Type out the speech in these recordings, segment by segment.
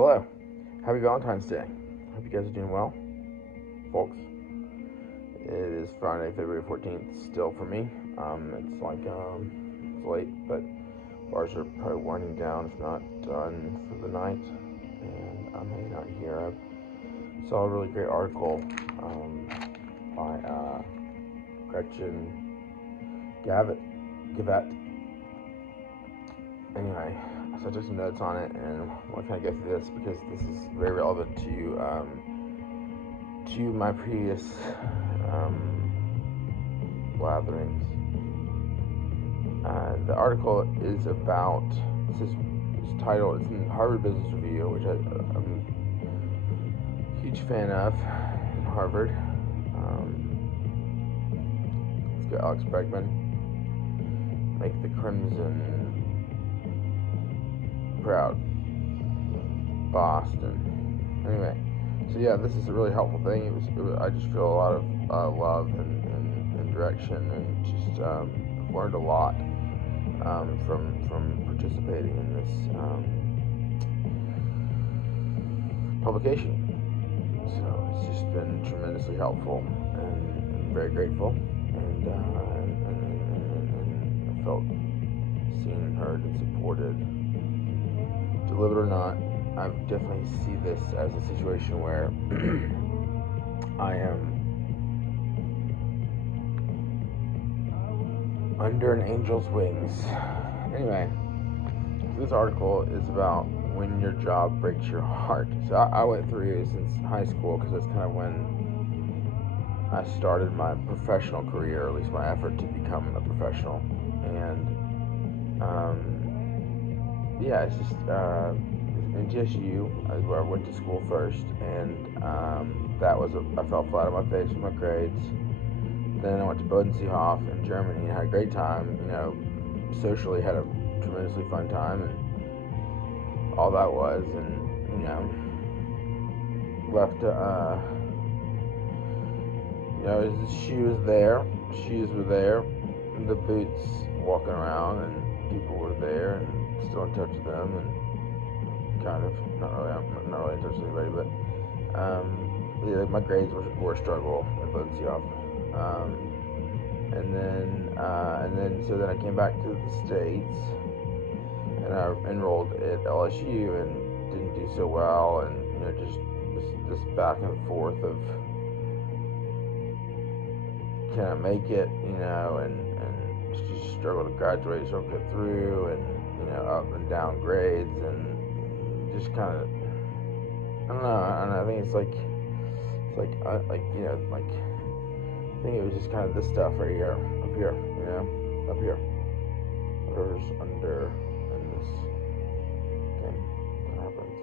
Hello, happy Valentine's Day. Hope you guys are doing well, folks. It is Friday, February 14th, still for me. It's late, but bars are probably winding down, if not done for the night. And I'm hanging out here. I saw a really great article by Gretchen Gavett. Anyway, so I took some notes on it, and I want to kind of go through this because this is very relevant to my previous blatherings. The article is about, it's titled, it's in Harvard Business Review, which I'm a huge fan of in Harvard. Let's go Alex Bregman. Make the Crimson proud. Boston. Anyway, so yeah, this is a really helpful thing. I just feel a lot of love and direction, and just learned a lot from participating in this publication. So it's just been tremendously helpful, and I'm very grateful, and I felt seen, heard, and supported. Believe it or not, I definitely see this as a situation where I am under an angel's wings. Anyway, this article is about when your job breaks your heart. So I went through since high school, because that's kind of when I started my professional career, or at least my effort to become a professional. And yeah, it's just in TSU, where I went to school first, and I fell flat on my face with my grades. Then I went to Bodenseehof in Germany and had a great time. Socially had a tremendously fun time, and all that was, and left. Shoes were there, the boots walking around, and people were there, and still in touch with them, and kind of not really in touch with anybody, but my grades were a struggle at Bodenseehof. And then I came back to the States, and I enrolled at LSU and didn't do so well, and just this back and forth of, can I make it, and just struggle to graduate, struggle to get through, and up and down grades, and just kind of, I don't know. And I think I think it was just kind of this stuff right here, up here, whatever's under, and this thing that happens.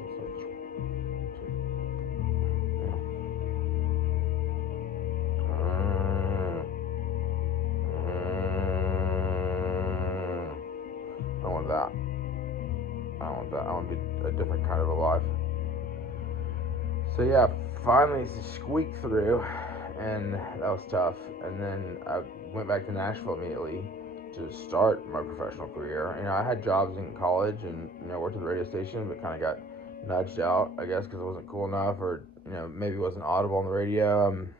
I want that. I want to be a different kind of alive. So yeah, finally squeaked through, and that was tough. And then I went back to Nashville immediately to start my professional career. I had jobs in college, and worked at the radio station, but kind of got nudged out, I guess, because it wasn't cool enough, or maybe wasn't audible on the radio. I'm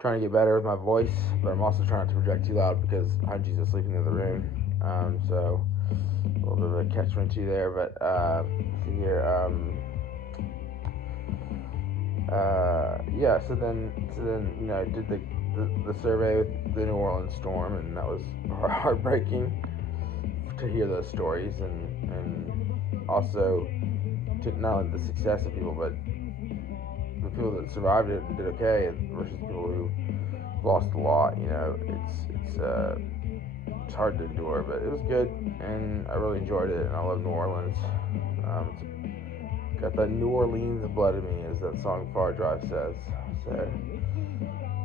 trying to get better with my voice, but I'm also trying not to project too loud because Hunchie's asleep in the other room. So a little bit of a catch-22 there, but see here. Yeah. So then I did the survey with the New Orleans storm, and that was heartbreaking to hear those stories, and also to not only the success of people, but the people that survived it and did okay, versus people who lost a lot. It's hard to endure, but it was good, and I really enjoyed it, and I love New Orleans. Got that New Orleans blood in me, as that song Far Drive says. So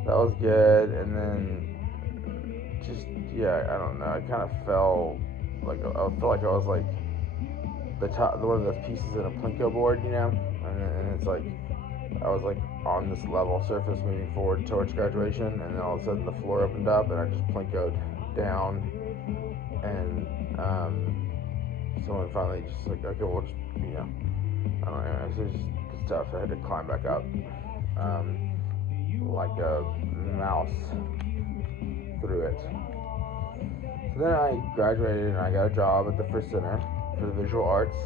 that was good, and then just, I don't know, I kind of felt like I was like one of those pieces in a Plinko board, and it's like I was like on this level surface moving forward towards graduation, and then all of a sudden the floor opened up, and I just Plinkoed down, and someone finally just like, okay, we'll just I don't know, it's just tough. I had to climb back up, like a mouse through it. So then I graduated and I got a job at the Frisch Center for the Visual Arts.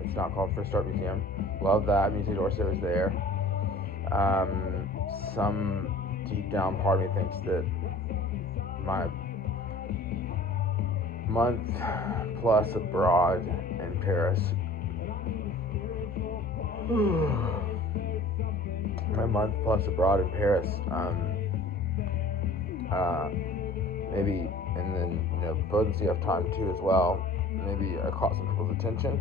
It's now called Frisch Art Museum. Love that. Music Dorsey was there. Some deep down part of me thinks that my month plus abroad in Paris, maybe, and then potency of time too as well. Maybe I caught some people's attention.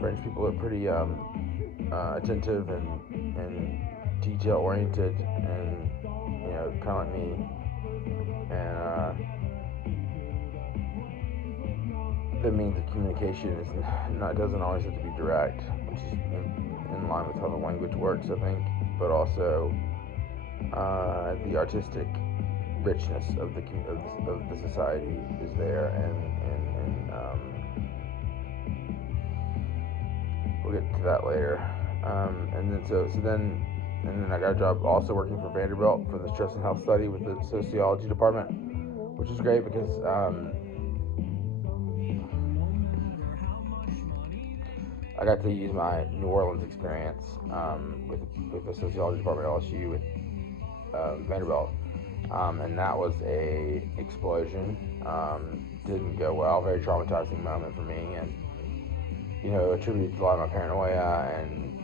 French people are pretty attentive and detail oriented, and kind of like me. And the means of communication doesn't always have to be direct, which is in line with how the language works, I think. But also the artistic richness of the society is there, and we'll get to that later. And then I got a job also working for Vanderbilt for the stress and health study with the sociology department, which is great because I got to use my New Orleans experience with the sociology department at LSU with Vanderbilt, and that was a explosion. Didn't go well. Very traumatizing moment for me, and attributed to a lot of my paranoia and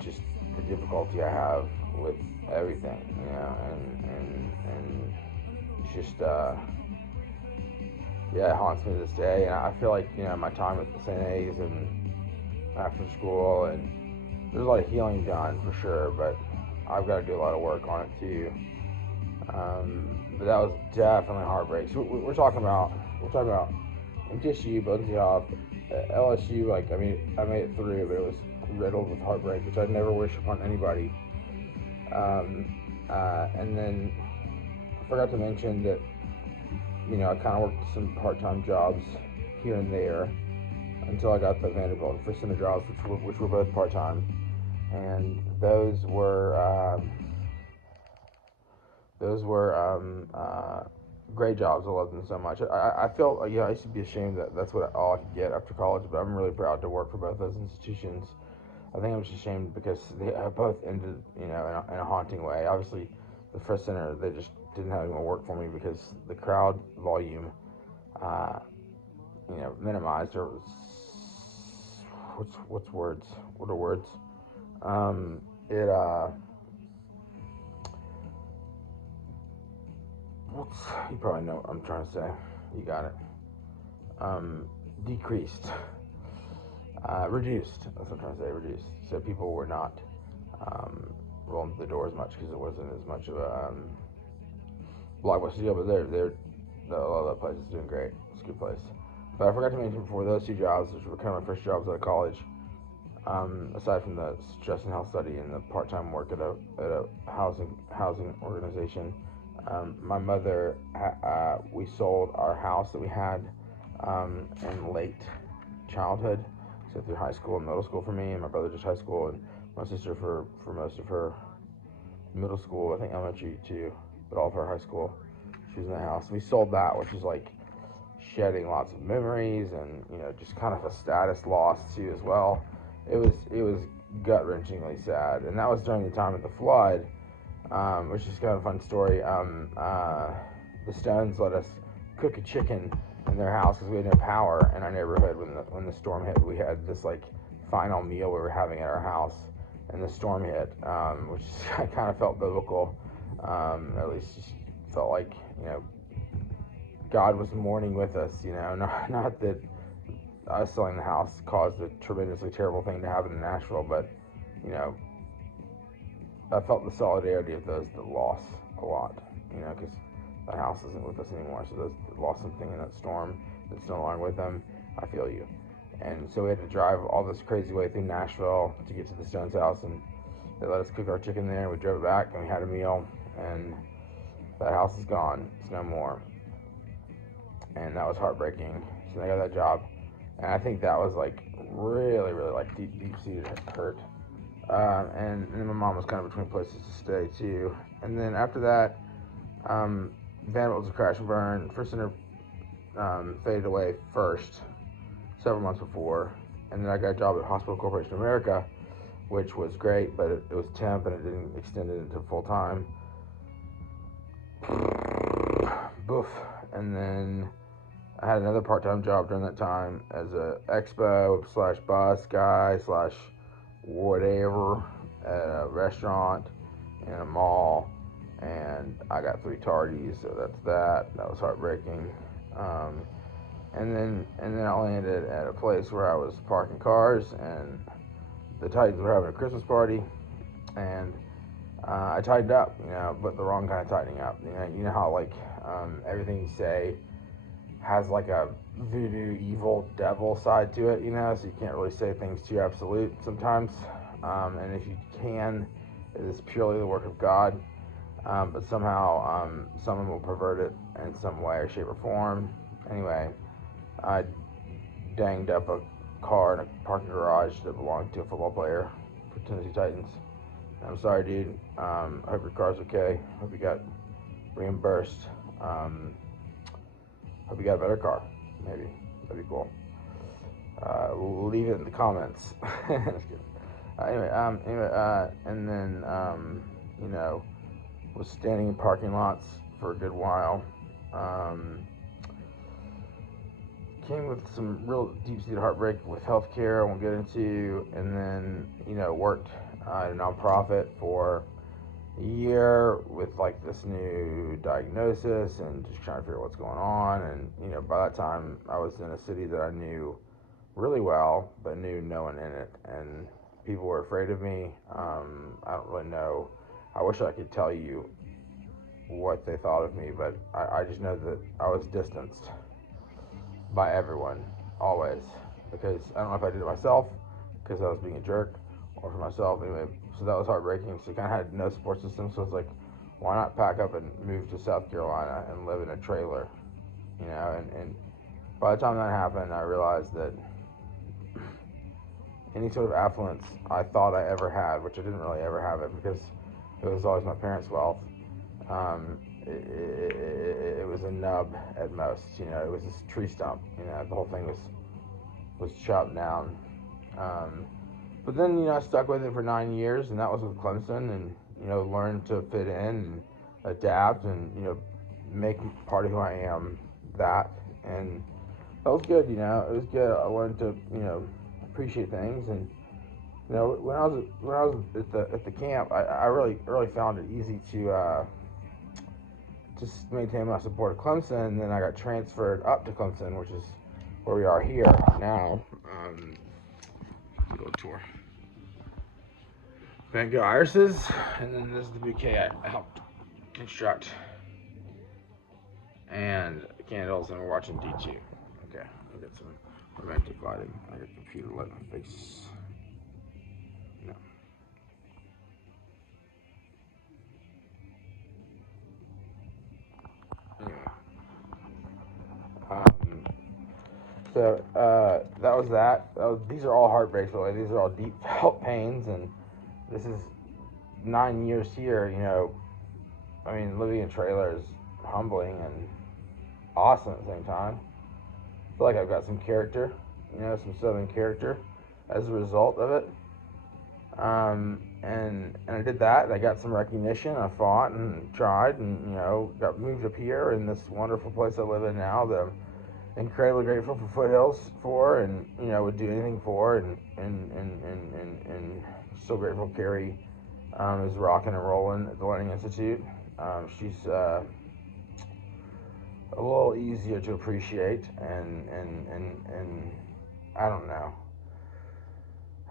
just the difficulty I have with everything, and just it haunts me to this day. And I feel like my time with the St. A's and after school, and there's a lot of healing done for sure, but I've got to do a lot of work on it too. But that was definitely heartbreak. So we're talking about MTSU, Bunsey Hop, LSU. Like, I mean, I made it through, but it was riddled with heartbreak, which I'd never wish upon anybody. And then I forgot to mention that I kind of worked some part-time jobs here and there until I got the Vanderbilt Frisch Center jobs, which were both part-time, and those were great jobs. I loved them so much. I felt I used to be ashamed that that's all I could get after college, but I'm really proud to work for both those institutions. I think I'm just ashamed because they both ended in a haunting way. Obviously, the Frisch Center, they just didn't have any more work for me because the crowd volume minimized, or what are words? You probably know what I'm trying to say. You got it. Decreased. Reduced. That's what I'm trying to say. Reduced. So people were not rolling through the door as much because it wasn't as much of a blockbuster deal. But a lot of that place is doing great. It's a good place. But I forgot to mention before, those two jobs, which were kind of my first jobs out of college, aside from the stress and health study and the part-time work at a housing organization, my mother, we sold our house that we had in late childhood, so through high school and middle school for me, and my brother just high school, and my sister for most of her middle school, I think elementary too, but all of her high school, she was in the house. We sold that, which is like shedding lots of memories, and just kind of a status loss too as well. It was gut-wrenchingly sad, and that was during the time of the flood, which is kind of a fun story. The Stones let us cook a chicken in their house because we had no power in our neighborhood when the storm hit. We had this like final meal we were having at our house, and the storm hit, which I kind of felt biblical. At least felt like God was mourning with us. Not that us selling the house caused a tremendously terrible thing to happen in Nashville, but I felt the solidarity of those that lost a lot, because the house isn't with us anymore, so those that lost something in that storm that's no longer with them, I feel you. And so we had to drive all this crazy way through Nashville to get to the Stones' house, and they let us cook our chicken there. We drove it back, and we had a meal, and that house is gone. It's no more. And that was heartbreaking. So I got that job. And I think that was like really, really like deep seated hurt. And then my mom was kind of between places to stay too. And then after that, Vanderbilt was a crash and burn. First center faded away first, several months before, and then I got a job at Hospital Corporation of America, which was great, but it was temp and it didn't extend it into full time. Boof. And then I had another part-time job during that time as a expo slash bus guy slash whatever at a restaurant in a mall, and I got 3 tardies, so that's that. That was heartbreaking. And then I landed at a place where I was parking cars, and the Titans were having a Christmas party, and I tightened up, but the wrong kind of tightening up. You know how like everything you say has like a voodoo evil devil side to it, so you can't really say things too absolute sometimes. And if you can, it is purely the work of God. But somehow someone will pervert it in some way or shape or form. Anyway, I danged up a car in a parking garage that belonged to a football player for Tennessee Titans. I'm sorry, dude. Hope your car's okay. Hope you got reimbursed. Hope you got a better car. Maybe. That'd be cool. Leave it in the comments. Anyway, and then, was standing in parking lots for a good while. Came with some real deep-seated heartbreak with healthcare I won't get into, and then, worked at a nonprofit for a year with like this new diagnosis and just trying to figure out what's going on. And, by that time I was in a city that I knew really well, but knew no one in it, and people were afraid of me. I don't really know. I wish I could tell you what they thought of me, but I just know that I was distanced by everyone, always, because I don't know if I did it myself, because I was being a jerk, or for myself, anyway, so that was heartbreaking. So I kind of had no support system, so it's like, why not pack up and move to South Carolina and live in a trailer, and by the time that happened, I realized that any sort of affluence I thought I ever had, which I didn't really ever have it, because it was always my parents' wealth, it was a nub at most. It was this tree stump. The whole thing was chopped down. But then I stuck with it for 9 years, and that was with Clemson, and learned to fit in and adapt, and make part of who I am that, and that was good. It was good. I learned to appreciate things, and when I was at the camp, I really found it easy to just maintain my support of Clemson. And then I got transferred up to Clemson, which is where we are here now. Go tour. Van Gogh irises, and then this is the bouquet I helped construct, and candles, and we're watching D2. Okay, I'll get some romantic lighting. I got the computer light my face. No. Anyway. So that was that. These are all heartbreaks, by the way. These are all deep felt pains, and this is 9 years here. Living in a trailer is humbling and awesome at the same time. I feel like I've got some character, some Southern character as a result of it. And I did that, and I got some recognition. I fought and tried, and got moved up here in this wonderful place I live in now that I'm incredibly grateful for Foothills for, and would do anything for, and so grateful Carrie is rocking and rolling at the Learning Institute. She's a little easier to appreciate, and I don't know.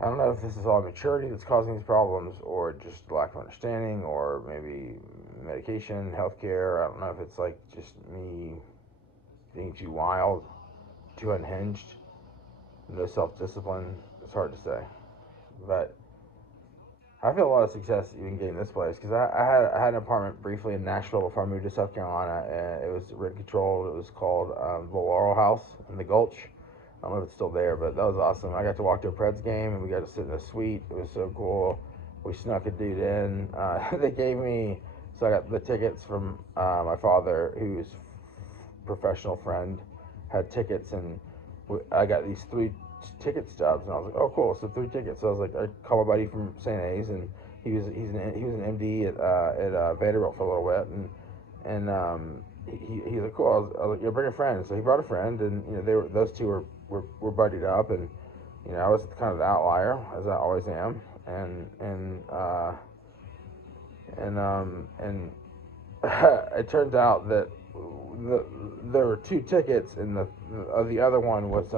I don't know if this is all maturity that's causing these problems, or just lack of understanding, or maybe medication, healthcare. I don't know if it's like just me being too wild, too unhinged, no self-discipline. It's hard to say, but I feel a lot of success even getting this place, because I had an apartment briefly in Nashville before I moved to South Carolina, and it was rent controlled. It was called the Laurel House in the Gulch. I don't know if it's still there, but that was awesome. I got to walk to a Preds game, and we got to sit in a suite. It was so cool. We snuck a dude in. They gave me, so I got the tickets from my father, who's professional friend, had tickets, and I got these 3 ticket stubs, and I was like, oh cool, so 3 tickets. So I was like, I called my buddy from St. A's, and he was an MD at Vanderbilt for a little bit, and he's like, cool. I was like, yeah, bring a friend. So he brought a friend, and those two were buddied up, and I was kind of the outlier, as I always am, and it turned out that there were 2 tickets, and the other one was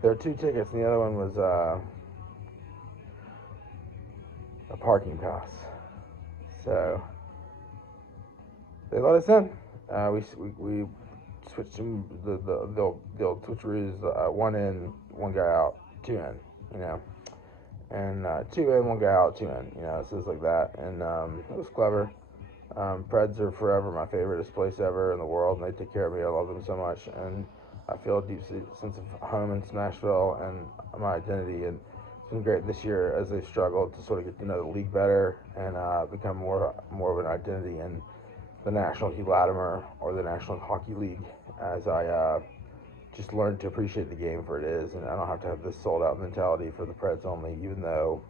there were 2 tickets, and the other one was a parking pass. So they let us in. We switched them, the old switcheroos, 1 in, 1 guy out, 2 in, and 2 in, 1 guy out, 2 in, so it's like that, and it was clever. Preds are forever my favoriteest place ever in the world, and they take care of me. I love them so much, and I feel a deep sense of home in Smashville and my identity, and it's been great this year as they've struggled to sort of get to know the league better and become more of an identity in the National Hugh Latimer or the National Hockey League, as I just learned to appreciate the game for it is, and I don't have to have this sold out mentality for the Preds only, even though,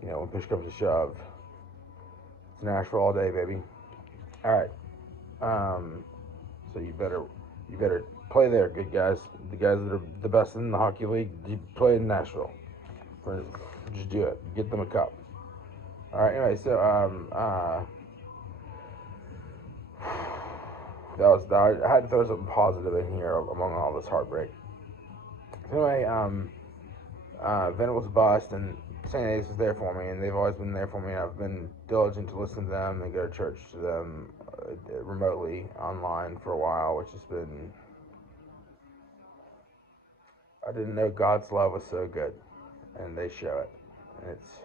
when push comes to shove, it's Nashville all day, baby. All right. So you better play there, good guys. The guys that are the best in the hockey league, you play in Nashville. Just do it. Get them a cup. All right. Anyway, so I had to throw something positive in here among all this heartbreak. Anyway, Venables bust, and St. A's was there for me, and they've always been there for me. I've been diligent to listen to them and go to church to them remotely online for a while, which has been. I didn't know God's love was so good, and they show it. And it's.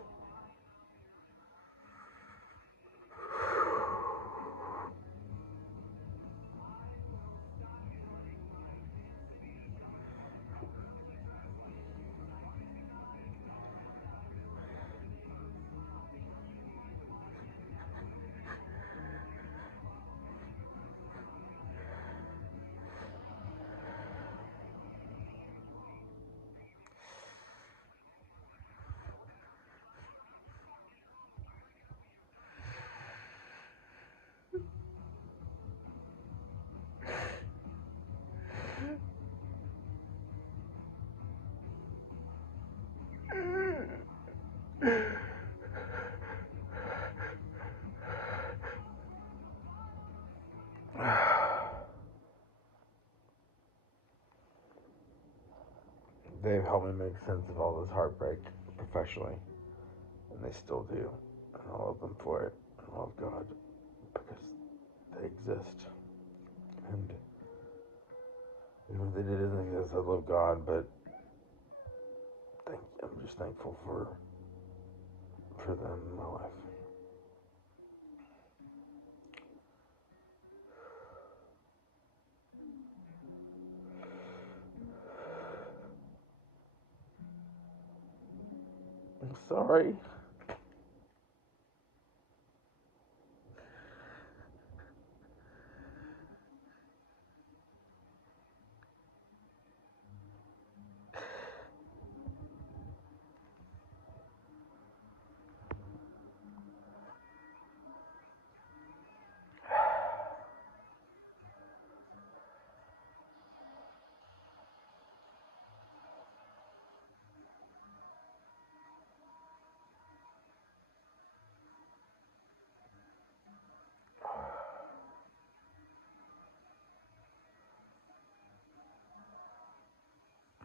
They've helped me make sense of all this heartbreak professionally, and they still do. And I love them for it. I love God because they exist. And even if they didn't exist, I love God, but I'm just thankful for them in my life. I'm sorry.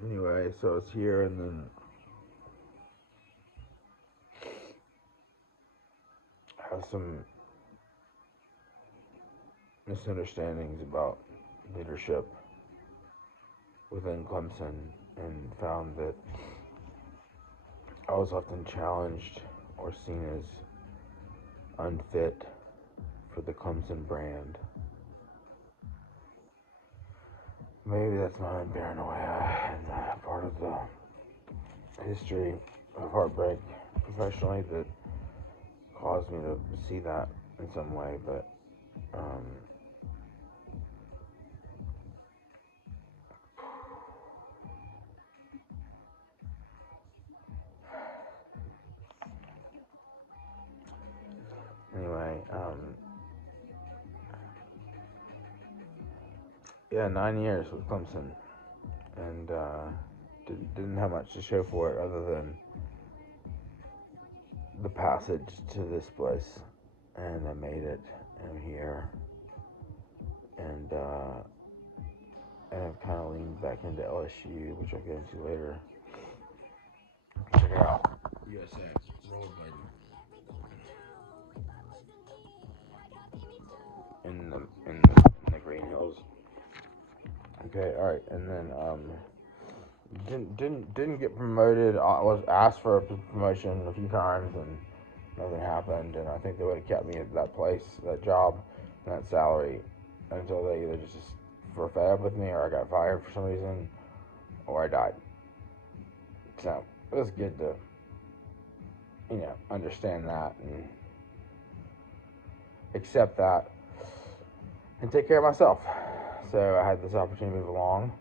Anyway, so it's here, and then I have some misunderstandings about leadership within Clemson, and found that I was often challenged or seen as unfit for the Clemson brand. maybe that's my own paranoia and part of the history of heartbreak professionally that caused me to see that in some way. But anyway, yeah, 9 years with Clemson, and didn't have much to show for it other than the passage to this place, and I made it, and I'm here, and I've kind of leaned back into LSU, which I'll get into later. Check it out, USA rollerblading in the Green Hills. Okay, all right, and then didn't get promoted. I was asked for a promotion a few times, and nothing happened. And I think they would have kept me at that place, that job, and that salary until they either just were fed up with me, or I got fired for some reason, or I died. So it was good to, understand that and accept that and take care of myself. So I had this opportunity to move along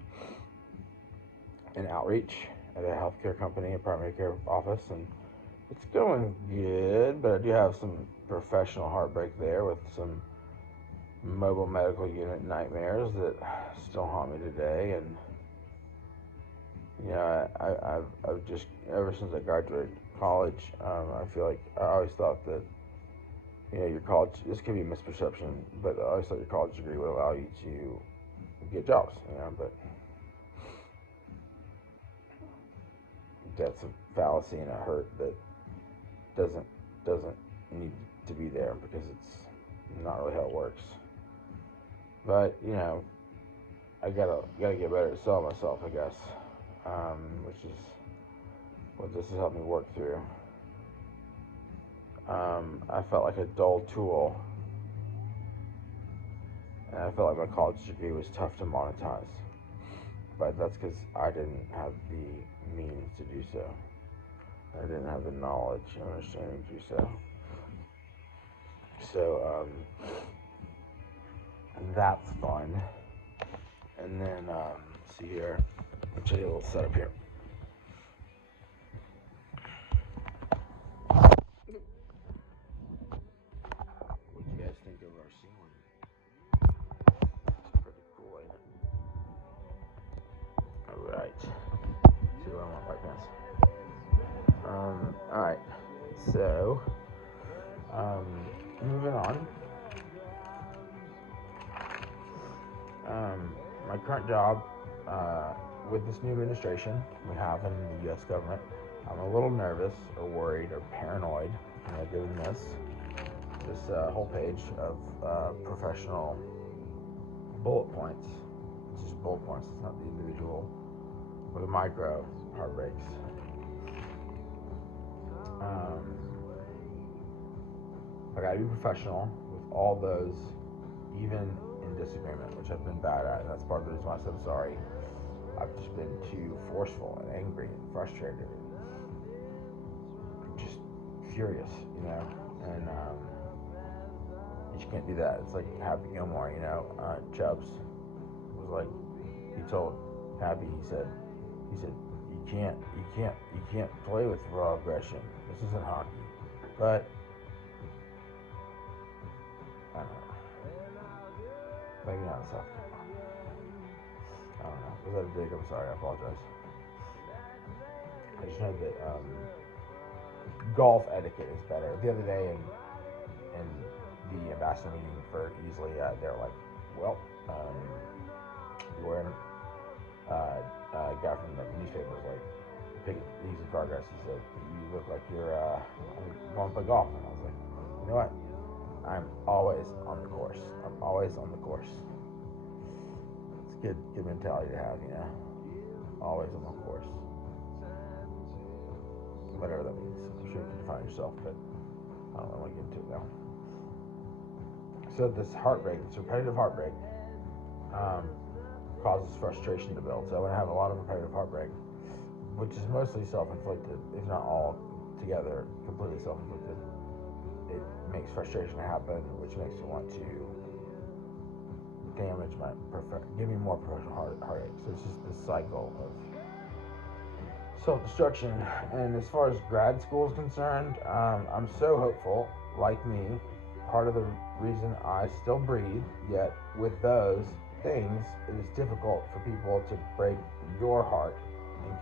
in outreach at a healthcare company, a primary care office, and it's going good, but I do have some professional heartbreak there with some mobile medical unit nightmares that still haunt me today. And I've just, ever since I graduated college, I feel like I always thought that your college, this could be a misperception, but I always thought your college degree would allow you to get jobs, but that's a fallacy and a hurt that doesn't need to be there, because it's not really how it works. But I gotta get better at selling myself, I guess, which is what this has helped me work through. I felt like a dull tool, and I felt like my college degree was tough to monetize. But that's because I didn't have the means to do so. I didn't have the knowledge and understanding to do so. So that's fun. And then see here, I'll show you a little setup here. What do you guys think of our ceiling? It's pretty cool, ain't it? Alright. See what I want, white pants. Alright. So, moving on. My current job, with this new administration we have in the U.S. government, I'm a little nervous or worried or paranoid, given this whole page of professional bullet points. It's just bullet points. It's not the individual or the micro heartbreaks. I gotta be professional with all those, even in disagreement, which I've been bad at, and that's part of the reason why I said I'm sorry. I've just been too forceful and angry and frustrated, just furious, and you just can't do that. It's like Happy Gilmore, Chubbs was like, he told Happy, he said, you can't play with raw aggression. This isn't hockey. But I don't know. Maybe not South Carolina. I don't know. Was that a dig? I'm sorry. I apologize. I just know that golf etiquette is better. The other day in the ambassador meeting for Easley, they're like, well, you're wearing a guy from the newspaper was like, he's in progress. He said, you look like you're going to play golf. And I was like, you know what? I'm always on the course. I'm always on the course. It's good mentality to have, Always on the course. Whatever that means. I'm sure you can define yourself, but I don't want to get into it now. So this heartbreak, this repetitive heartbreak, causes frustration to build. So when I have a lot of repetitive heartbreak, which is mostly self-inflicted, if not all together, completely self-inflicted, it makes frustration happen, which makes me want to damage give me more professional heartache. So it's just this cycle of self-destruction. And as far as grad school is concerned, I'm so hopeful. Like me, part of the reason I still breathe, yet with those things, it is difficult for people to break your heart and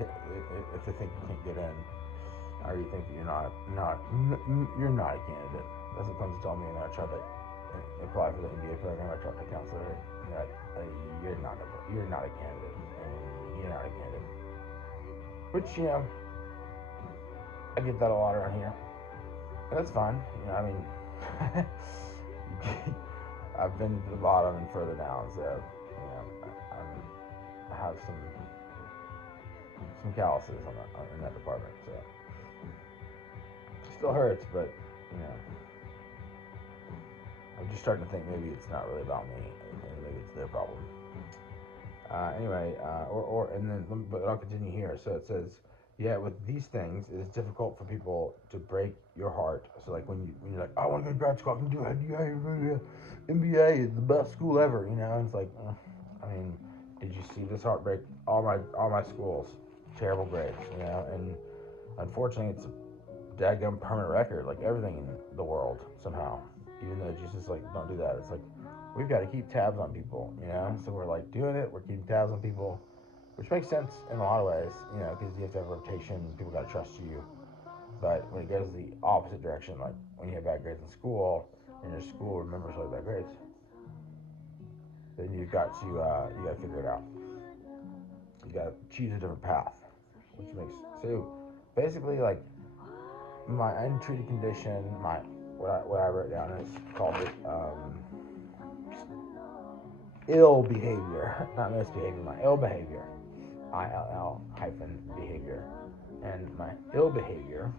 if they think you can't get in, or you think that you're not a candidate. That's what comes to tell me when I try to apply for the MBA program. I talk to a counselor that you're not a candidate. You're not a candidate. Which, I get that a lot around here. And that's fine. I mean, I've been to the bottom and further down, so, I have some calluses in that department, so. It still hurts, but, I'm just starting to think maybe it's not really about me, and maybe it's their problem. Anyway, but I'll continue here. So it says, yeah, with these things, it is difficult for people to break your heart. So like when you're like, I want to go to grad school, I can do it. MBA is the best school ever, And it's like, I mean, did you see this heartbreak? All my schools, terrible grades, And unfortunately, it's a dadgum permanent record, like everything in the world somehow. Even though Jesus like, don't do that. It's like, we've got to keep tabs on people, So we're like doing it. We're keeping tabs on people, which makes sense in a lot of ways, because you have to have a rotation. People got to trust you. But when it goes the opposite direction, like when you have bad grades in school, and your school remembers all the bad grades, then you've got to figure it out. You got to choose a different path, which makes so basically like my untreated condition, what I wrote down is called it. Ill behavior, not misbehavior, my ill behavior, ILL-behavior, and my ill behavior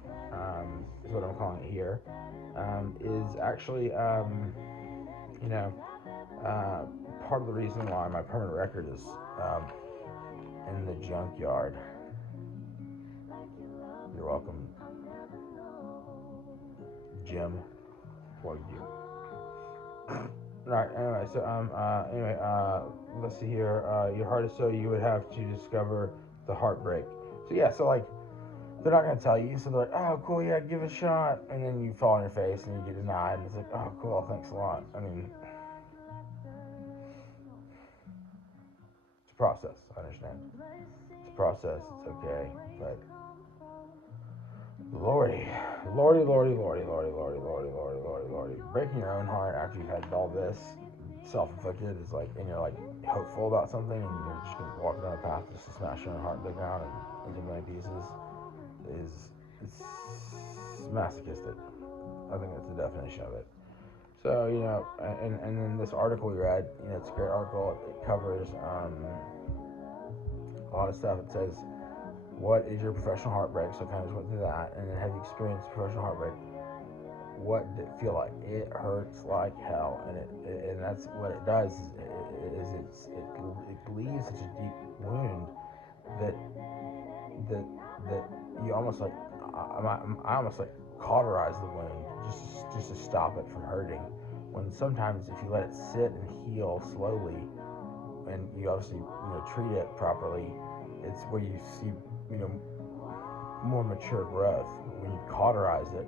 is what I'm calling it here, is actually, part of the reason why my permanent record is in the junkyard. You're welcome, Jim. Plug you. Alright, anyway, so, let's see here, your heart is so you would have to discover the heartbreak. So, yeah, so, like, they're not going to tell you, so they're like, oh, cool, yeah, give it a shot, and then you fall on your face, and you get denied, and it's like, oh, cool, thanks a lot. I mean, it's a process, I understand. It's a process, it's okay, but Lordy, breaking your own heart after you've had all this self-inflicted is like, and you're like hopeful about something, and you're just gonna walk down a path just to smash your own heart to the ground and into a million pieces. It's masochistic. I think that's the definition of it. So and then this article we read, it's a great article. It covers a lot of stuff. It says, what is your professional heartbreak? So I kind of just went through that. And then, have you experienced professional heartbreak? What did it feel like? It hurts like hell, and that's what it does. It leaves such a deep wound that you almost like I almost like cauterize the wound just to stop it from hurting. When sometimes if you let it sit and heal slowly, and you obviously treat it properly, it's where you see more mature growth. When you cauterize it,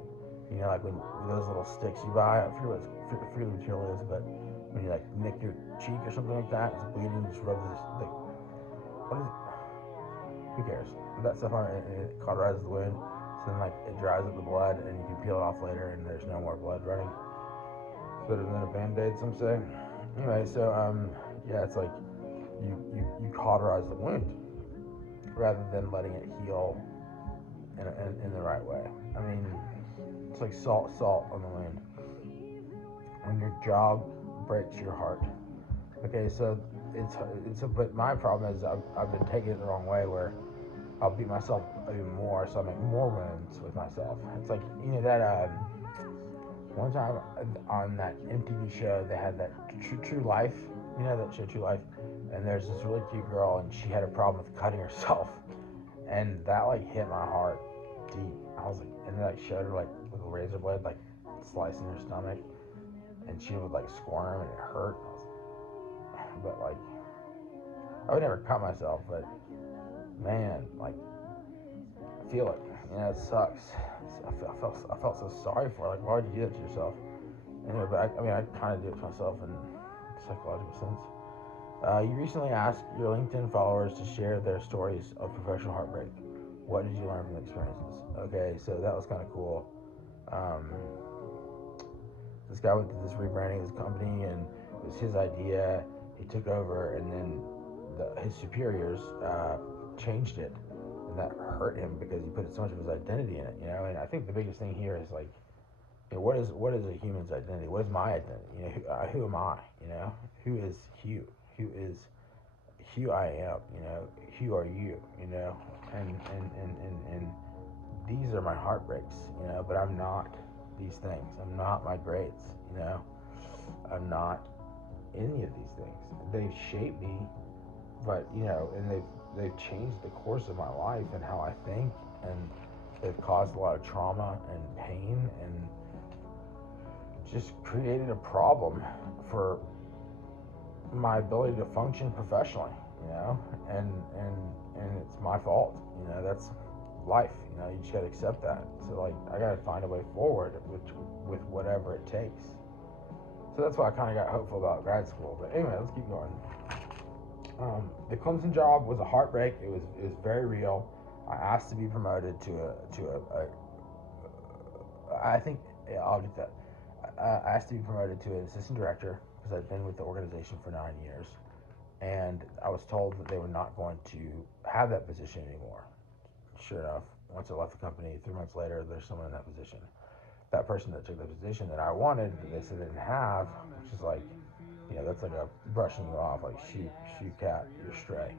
like when those little sticks you buy, I forget what the material is, but when you like nick your cheek or something like that, it's bleeding, just rub this, like, what is it? Who cares? That stuff on it, and it cauterizes the wound, so then like it dries up the blood, and you can peel it off later, and there's no more blood running. It's better than a Band-Aid, some say. Anyway, so yeah, it's like you cauterize the wound rather than letting it heal in the right way. I mean, it's like salt on the wound. When your job breaks your heart. Okay, so but my problem is I've been taking it the wrong way, where I'll beat myself even more, so I make more wounds with myself. It's like that one time on that MTV show they had that True Life, that show True Life, and there's this really cute girl, and she had a problem with cutting herself, and that like hit my heart deep. I was like, and then I showed her like with a razor blade, like slicing her stomach, and she would like squirm and it hurt. But like, I would never cut myself, but man, like, I feel it. You know, it sucks. I felt so sorry for her. Like, why would you do that to yourself? Anyway, but I kind of do it to myself in a psychological sense. You recently asked your LinkedIn followers to share their stories of professional heartbreak. What did you learn from the experiences? Okay, so that was kind of cool. This guy went through this rebranding of his company, and it was his idea. He took over, and then his superiors changed it, and that hurt him because he put so much of his identity in it. You know, and I think the biggest thing here is like, you know, what is a human's identity? What is my identity? You know, who am I? You know, who is Hugh? Who is Hugh? I am. You know, who are you? You know, and these are my heartbreaks. You know, but I'm not these things. I'm not my grades. You know, I'm not any of these things. They've shaped me, but you know, and they've changed the course of my life and how I think, and they've caused a lot of trauma and pain and just created a problem for my ability to function professionally, you know, and it's my fault, you know. That's life, you know. You just gotta accept that. So like, I gotta find a way forward with whatever it takes. So that's why I kind of got hopeful about grad school. But anyway, let's keep going. The Clemson job was a heartbreak. It was very real. I asked to be promoted I think, yeah, I'll get that. I asked to be promoted to an assistant director because I'd been with the organization for 9 years, and I was told that they were not going to have that position anymore. Sure enough, once I left the company, 3 months later, there's someone in that position. That person that took the position that I wanted, they said they didn't have, which is like, you know, that's like a brushing you off, like shoot cat, you're stray,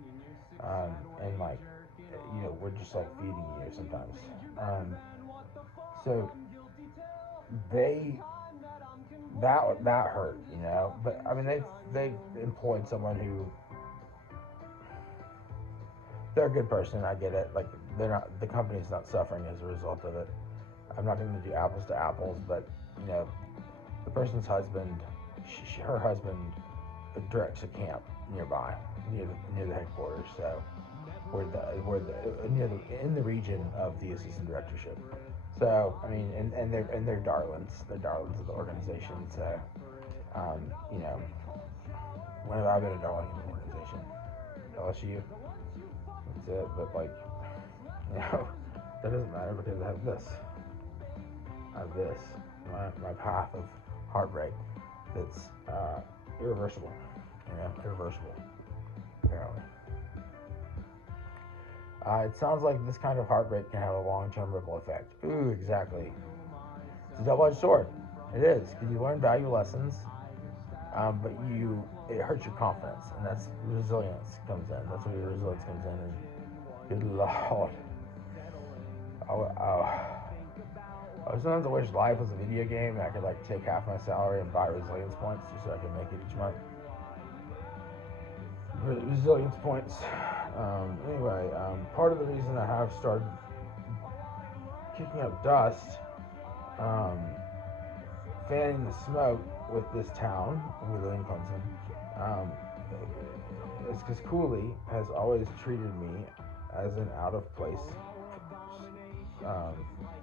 and like, you know, we're just like feeding you sometimes. So that hurt, you know. But I mean, they've employed someone who, they're a good person. I get it. Like, the company's not suffering as a result of it. I'm not going to do apples to apples, but you know, the person's husband, her husband directs a camp nearby, near the headquarters. So we're in the region of the assistant directorship. So I mean, and they're darlings. They're darlings of the organization. So you know, when have I been a darling in the organization? LSU. That's it. But like, you know, that doesn't matter because I have this. My path of heartbreak that's irreversible. You know, irreversible. Apparently. It sounds like this kind of heartbreak can have a long-term ripple effect. Ooh, exactly. It's a double-edged sword. It is, because you learn value lessons, but it hurts your confidence, and that's resilience comes in. That's where your resilience comes in. And good lord, sometimes I wish life was a video game and I could like take half my salary and buy resilience points just so I could make it each month. Resilience points. Anyway, part of the reason I have started kicking up dust, fanning the smoke with this town, we live in Clemson, is because Cooley has always treated me as an out of place.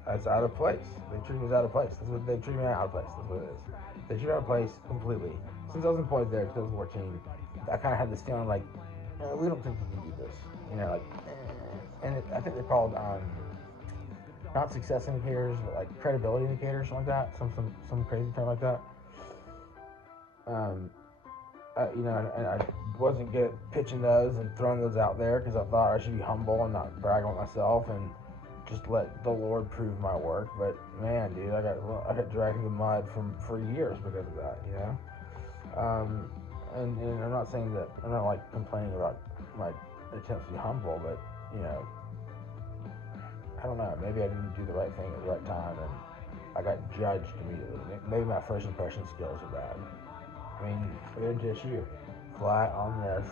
As out of place. They treat me as out of place. That's what they treat me out of place. That's what it is. They treat me out of place completely. Since I was employed there in 2014, I kind of had this feeling like, we don't think we can do this. You know, like, I think they're called not success indicators, but like credibility indicators, something like that. Some crazy term like that. You know, and I wasn't good at pitching those and throwing those out there because I thought I should be humble and not brag on myself and just let the Lord prove my work. But man, dude, I got dragged through the mud for years because of that, you know. And I'm not saying that, I'm not like complaining about my attempts to be humble, but you know, I don't know, maybe I didn't do the right thing at the right time and I got judged immediately. Maybe my first impression skills are bad. I mean, look at just you, flat on this.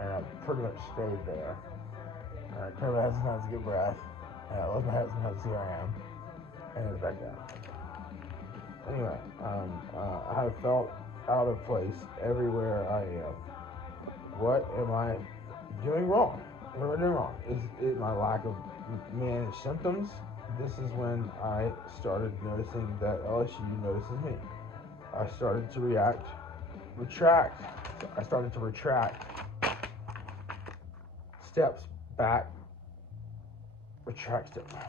and I pretty much stayed there. And I turned my head sometimes to get breath, and I left my head sometimes to see where I am, and it was back down. Anyway, I have felt out of place everywhere I am. What am I doing wrong? What am I doing wrong? Is it my lack of managed symptoms? This is when I started noticing that LSU notices me. I started to retract. I started to retract steps back,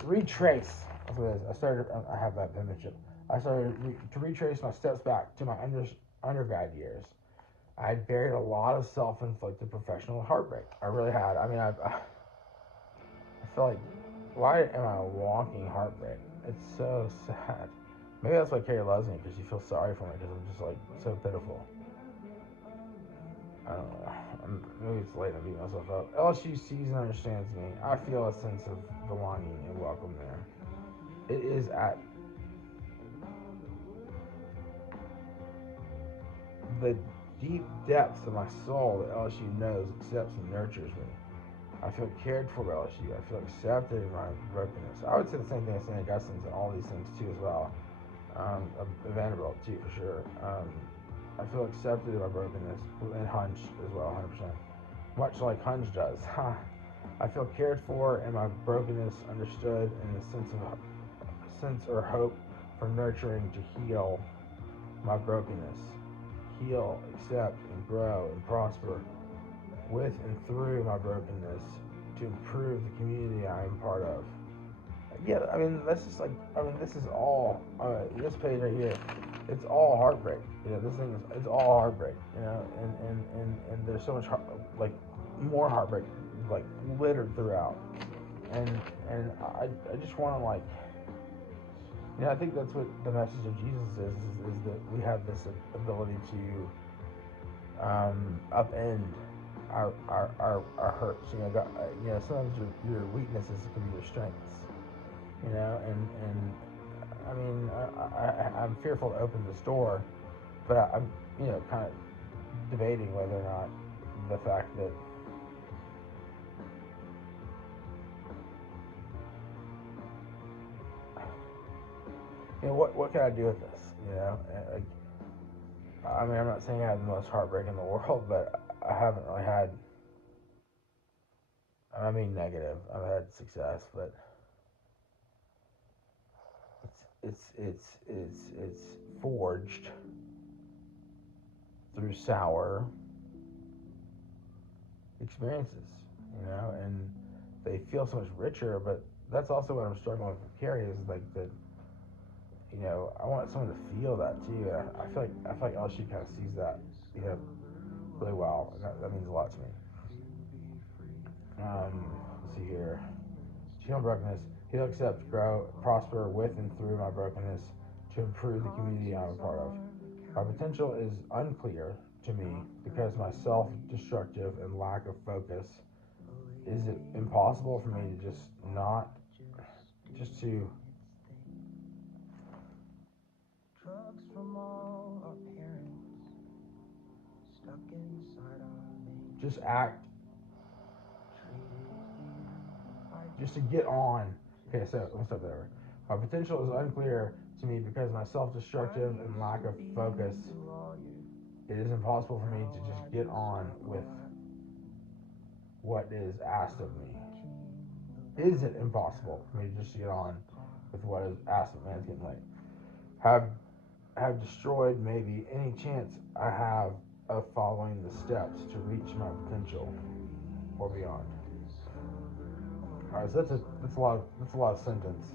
retrace. That's what it is. I have that penmanship. I started to retrace my steps back to my undergrad years. I had buried a lot of self-inflicted professional heartbreak. I really had. I mean, I feel like, why am I walking heartbreak? It's so sad. Maybe that's why Carrie loves me, because she feels sorry for me, because I'm just like so pitiful. I don't know. Maybe it's late. I'm beating myself up. LSU sees and understands me. I feel a sense of belonging and welcome there. It is at the deep depths of my soul that LSU knows, accepts, and nurtures me. I feel cared for by LSU. I feel accepted in my brokenness. I would say the same thing as St. Augustine's and all these things too as well. Vanderbilt too for sure. I feel accepted in my brokenness, and Hunch as well, 100%. Much like Hunch does. I feel cared for in my brokenness, understood, and a sense or hope for nurturing to heal my brokenness. Heal, accept, and grow and prosper with and through my brokenness to improve the community I am part of. Yeah, I mean, that's just like, I mean, this is all, this page right here, it's all heartbreak. You know, this thing is, it's all heartbreak, you know, and there's so much, like, more heartbreak, like, littered throughout. And I just want to, like, you know, I think that's what the message of Jesus is that we have this ability to upend our hurts. You know, sometimes your weaknesses can be your strengths. You know, and I mean, I'm fearful to open the store, but I'm, you know, kind of debating whether or not the fact that, you know, what can I do with this? You know, like, I mean, I'm not saying I have the most heartbreak in the world, but I haven't really had. I mean, negative. I've had success, but it's forged through sour experiences, you know, and they feel so much richer. But that's also what I'm struggling with Carrie, is like that. You know, I want someone to feel that too. And I feel like LSU kind of sees that, you know, really well. And that means a lot to me. Let's see here. Heal brokenness. Heal, accept, grow, prosper with and through my brokenness to improve the community I'm a part of. My potential is unclear to me because my self-destructive and lack of focus. Is it impossible for me to just act, just to get on? Okay, so let me start there. My potential is unclear to me because my self-destructive and lack of focus. It is impossible for me to just get on with what is asked of me. Is it impossible for me to just get on with what is asked of me? It's getting late. Have destroyed maybe any chance I have of following the steps to reach my potential or beyond. All right, so that's a lot of sentence.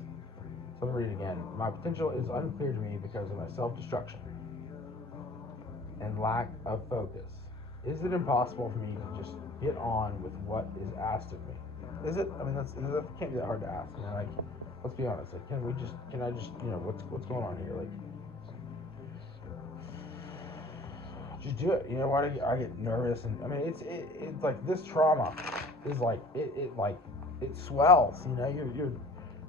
So I'm gonna read it again. My potential is unclear to me because of my self-destruction and lack of focus. Is it impossible for me to just get on with what is asked of me? Is it? I mean, that can't be that hard to ask. You know, like, let's be honest. Like, can I just, you know, what's going on here? Like, just do it. You know, why do I get nervous? And I mean, it's like this trauma is like it swells. You know,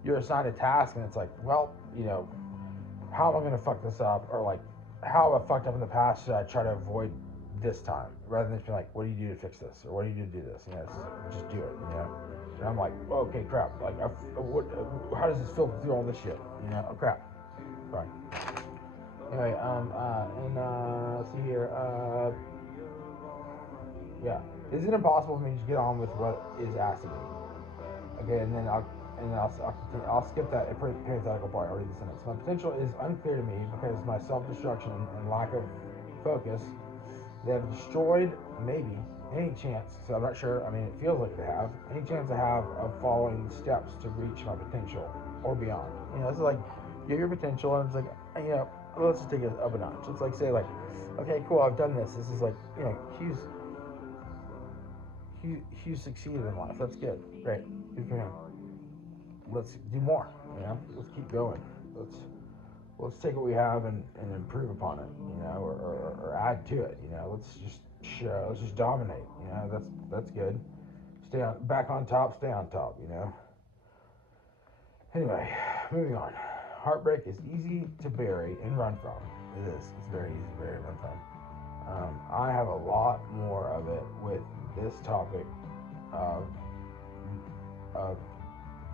you're assigned a task, and it's like, well, you know, how am I gonna fuck this up? Or like, how have I fucked up in the past? Should I try to avoid this time, rather than just be like, what do you do to fix this, or what do you do to do this? Just do it. And I'm like, oh, okay, crap. Like, how does this filter through all this shit? Oh, crap. Fine. Anyway, let's see here. Yeah. Is it impossible for me to get on with what is asked of me? Okay, and then I'll continue. I'll skip that parenthetical part. I'll read the sentence. My potential is unclear to me because my self-destruction and lack of focus. They have destroyed, maybe, any chance, so I'm not sure, it feels like they have, any chance I have of following steps to reach my potential or beyond. It's like, you have your potential, and it's like, let's just take it up a notch. It's like, say, like, okay, cool, I've done this. This is like, Hughes succeeded in life. That's good. Great. Good for him. Let's do more. Let's keep going. Let's take what we have and improve upon it. Or add to it. Let's just dominate. That's good. Back on top. Stay on top. Anyway, moving on. Heartbreak is easy to bury and run from. It is. It's very easy to bury and run from. I have a lot more of it with this topic of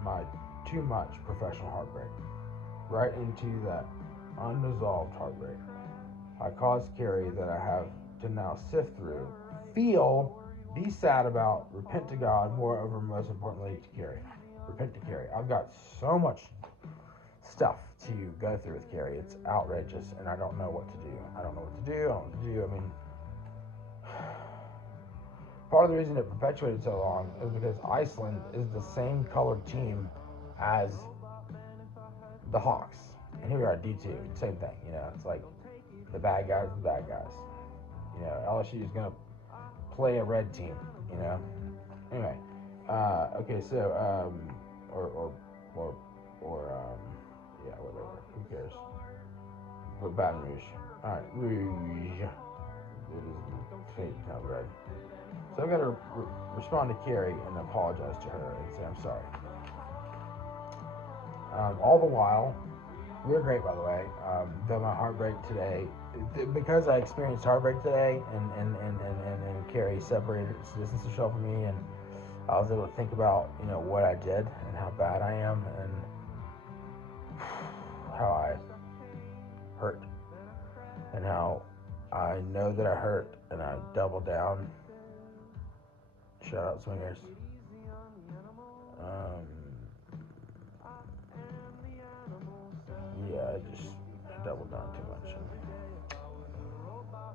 my too much professional heartbreak. Right into that unresolved heartbreak I caused Carrie that I have to now sift through, feel, be sad about, repent to God, moreover, most importantly, to Carrie. Repent to Carrie. I've got so much stuff to go through with Carrie. It's outrageous, and I don't know what to do. I don't know what to do. Part of the reason it perpetuated so long is because Iceland is the same colored team as the Hawks. And here we are, D2, same thing. It's like the bad guys. LSU is going to play a red team, Anyway, okay, so, yeah, whatever. Who cares? But Baton Rouge. Alright, Rouge. It is fake, not red. So I've got to respond to Carrie and apologize to her and say I'm sorry. All the while, we're great, by the way. Though my heartbreak today, because I experienced heartbreak today, and Carrie separated, distanced herself from me, and I was able to think about what I did and how bad I am and how I hurt and how I know that I hurt and I double down. Shout out swingers. Yeah, I doubled down too much.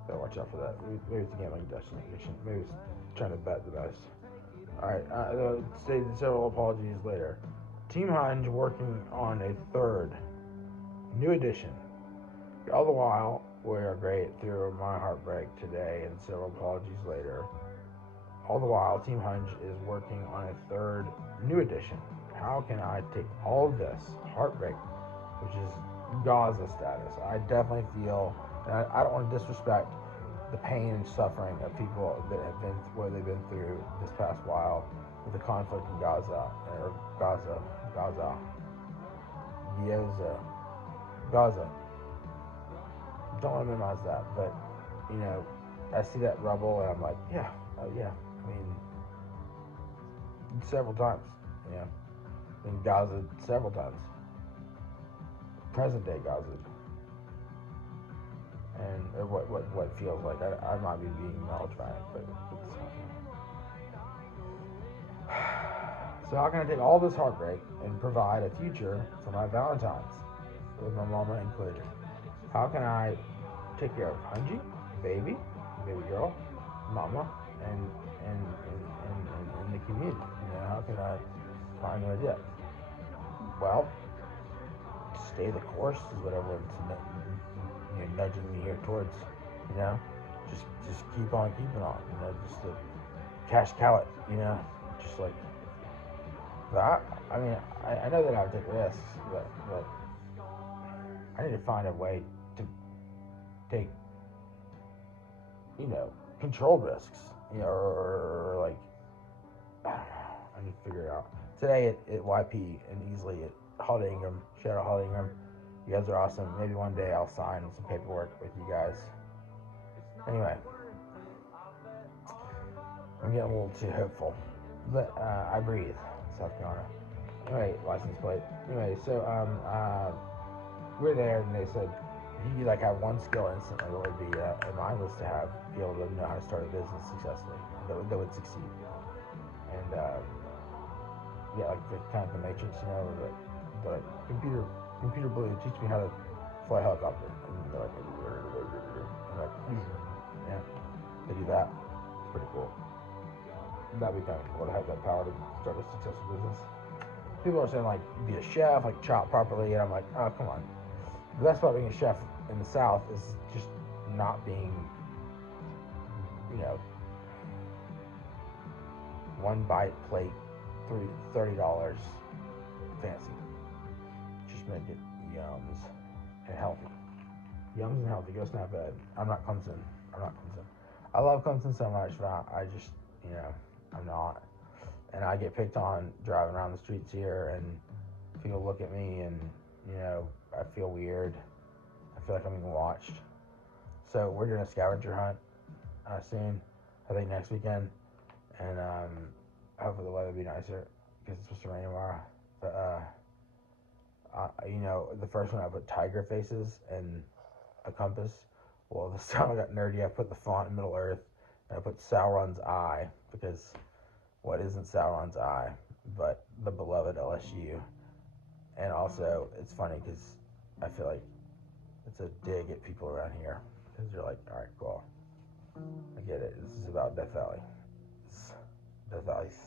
Gotta watch out for that. Maybe it's a gambling addiction. Maybe it's trying to bet the best. Alright, stated several apologies later. Team Hinge working on a third new edition. All the while, we are great through my heartbreak today and several apologies later. All the while, Team Hinge is working on a third new edition. How can I take all of this heartbreak, which is Gaza status? I definitely feel, and I don't want to disrespect the pain and suffering of people that have been what they've been through this past while with the conflict in Gaza. Don't want to minimize that, but I see that rubble and I'm like, yeah. Several times, in Gaza, several times. Present day Gaza. And what feels like I might be being melodramatic, but so how can I take all this heartbreak and provide a future for my Valentines, with my mama included? How can I take care of Hunji, baby girl, mama, and the community? How can I find an idea? Well, stay the course is what everyone's nudging me here towards. Just keep on keeping on. Just to cash cow it. Just like that. I know that I would take risks, but I need to find a way to take controlled risks. Or like, I don't know. I need to figure it out. Today at YP and easily at Holiday Ingram. Shout out Holiday Ingram. You guys are awesome. Maybe one day I'll sign some paperwork with you guys. Anyway, I'm getting a little too hopeful. But I breathe. South Carolina. Anyway, license plate. Anyway, so we're there, and they said you like have one skill instantly. What would be? And mine was to be able to know how to start a business successfully that would succeed. And yeah, like the kind of the Matrix, you know, but computer blue teach me how to fly a helicopter. And they're like, yeah, they do that. It's pretty cool. That'd be kind of cool to have that power to start a successful business. People are saying like be a chef, like chop properly, and I'm like, oh come on. The best part of being a chef in the South is just not being, you know, one bite plate, $30 fancy. Just make it yums and healthy. Yums and healthy. Go snap bed. I'm not Clemson. I love Clemson so much, but I just, you know, I'm not. And I get picked on driving around the streets here, and people look at me, and you know, I feel weird. I feel like I'm being watched. So we're doing a scavenger hunt soon. I think next weekend, and hopefully the weather will be nicer because it's supposed to rain tomorrow. But you know, the first one I put tiger faces and a compass. Well, this time I got nerdy. I put the font in Middle Earth, and I put Sauron's eye because what isn't Sauron's eye but the beloved LSU. And also, it's funny because I feel like it's a dig at people around here because they're like, all right, cool, I get it. This is about Death Valley, Death Valleys,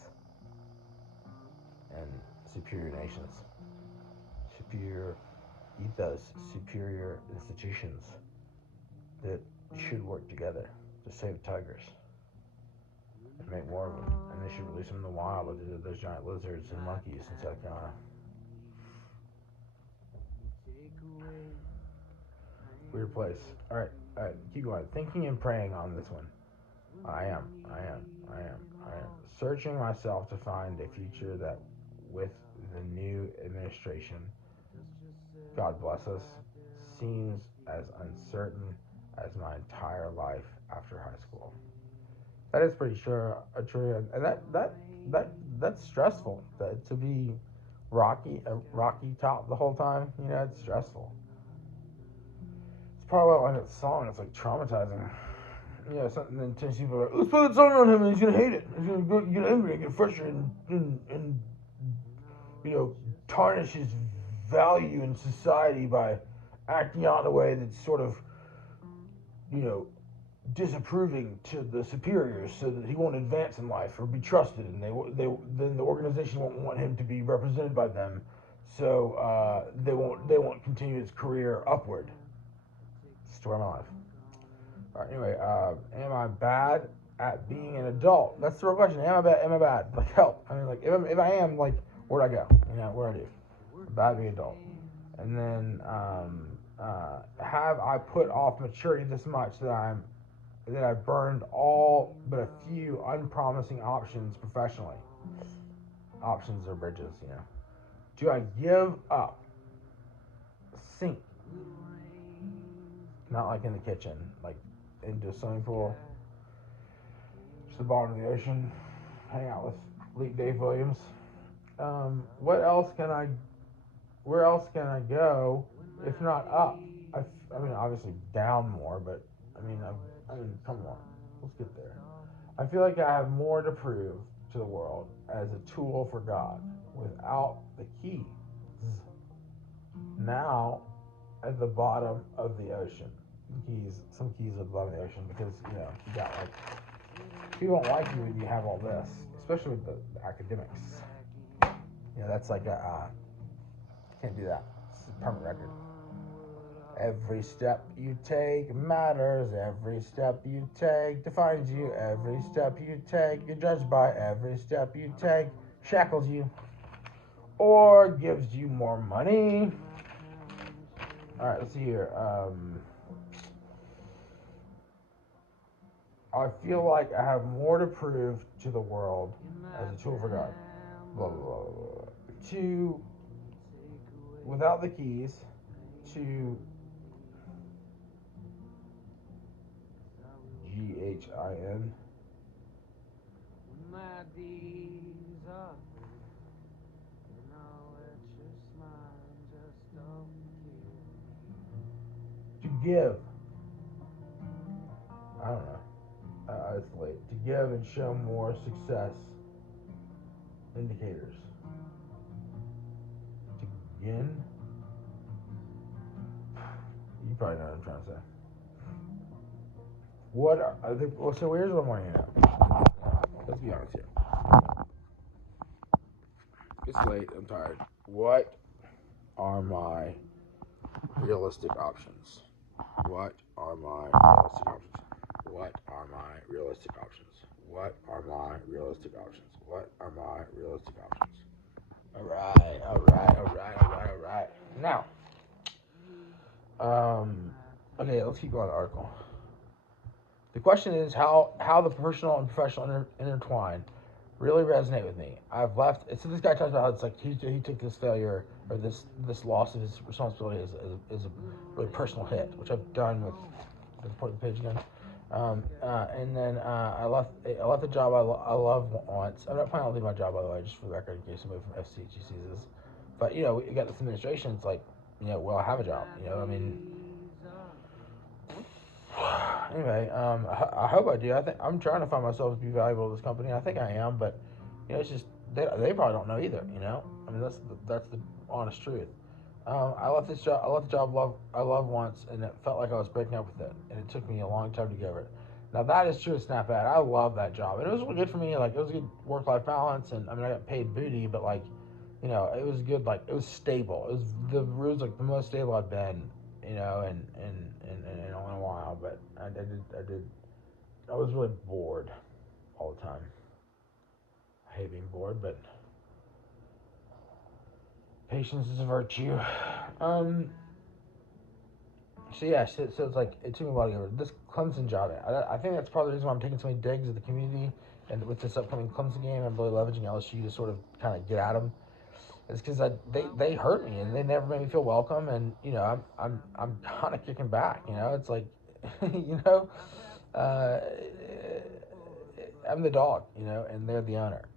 and superior nations, superior ethos, superior institutions that should work together to save tigers and make more of them. And they should release them in the wild like they did those giant lizards and monkeys in South Carolina. Weird place. All right, keep going. Thinking and praying on this one. I am. Searching myself to find a future that, with the new administration, God bless us, seems as uncertain as my entire life after high school. That is pretty true, and that's stressful. To be a rocky top the whole time, you know, it's stressful. It's probably why I like that song. It's like traumatizing. You know, something that turns people are like, let's put that song on him and he's gonna hate it. He's gonna get angry and get frustrated and you know, tarnish his value in society by acting out in a way that's sort of, you know, disapproving to the superiors, so that he won't advance in life or be trusted, and then the organization won't want him to be represented by them, so they won't continue his career upward. Story of my life. All right, anyway, am I bad at being an adult? That's the real question. Am I bad? Like, help. I mean, like, if I am, like, where'd I go? You know, what do I do? Bad being an adult. And then, have I put off maturity this much that I've burned all but a few unpromising options professionally? Options are bridges, you know. Do I give up? Sink. Not like in the kitchen, like into a swimming pool, just the bottom of the ocean, hang out with Dave Williams. What else can I? Where else can I go if not up? I mean, obviously down more, but I mean, come on, let's get there. I feel like I have more to prove to the world as a tool for God without the keys. Now, at the bottom of the ocean. Some keys at the bottom of the ocean because, you know, you got like, people don't like you when you have all this, especially with the academics. You know, that's like can't do that. It's a permanent record. Every step you take matters. Every step you take defines you. Every step you take, you're judged by. Every step you take shackles you or gives you more money. All right, let's see here. I feel like I have more to prove to the world as a tool for God. Blah, blah, blah, blah, blah. To, without the keys, to GHIN. my days are through, and I'll let your smile just don't kill me. To give. I don't know. It's late. To give and show more success indicators. To begin. You probably know what I'm trying to say. What are they? Well, so here's what I'm wanting to know. Let's be honest here. It's late. I'm tired. What are my realistic options? What are my realistic options? What are my realistic options? What are my realistic options? What are my realistic options? All right. Now, okay, let's keep going the article. The question is how the personal and professional intertwine really resonate with me. I've left. So this guy talks about how it's like he took this failure or this loss of his responsibility as a really personal hit, which I've done with the page again. And then I left the job I love once. I'm not planning on leaving my job, by the way, just for the record, in case somebody from FCG sees this. But we got this administration. It's like, will I have a job? I mean. Anyway, I hope I do. I think I'm trying to find myself to be valuable to this company. I think I am, but it's just they probably don't know either. I mean that's the honest truth. I left this job. I left the job I loved once, and it felt like I was breaking up with it, and it took me a long time to get over it. Now that is true. It's not bad. I love that job, and it was really good for me. Like it was a good work-life balance, and I mean I got paid booty, but like, it was good. Like it was stable. It was like the most stable I've been, in a while. But I was really bored all the time. I hate being bored, but patience is a virtue. So yeah, so it's like it took me a while to get over this Clemson job. I think that's part of the reason why I'm taking so many digs at the community, and with this upcoming Clemson game, I'm really leveraging LSU to sort of kind of get at them. It's because they hurt me and they never made me feel welcome, and I'm kind of kicking back. It's like, you know, uh, I'm the dog, and they're the owner.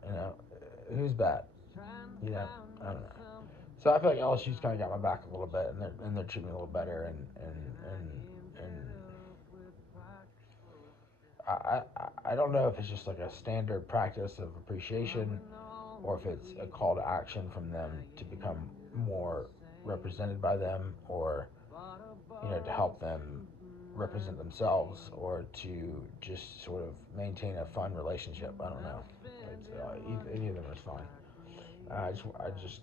Who's bad? I don't know. So I feel like LSU's kind of got my back a little bit, and they're treating me a little better, and I don't know if it's just like a standard practice of appreciation, or if it's a call to action from them to become more represented by them, or to help them represent themselves, or to just sort of maintain a fun relationship. I don't know. Any of them is fine. I just,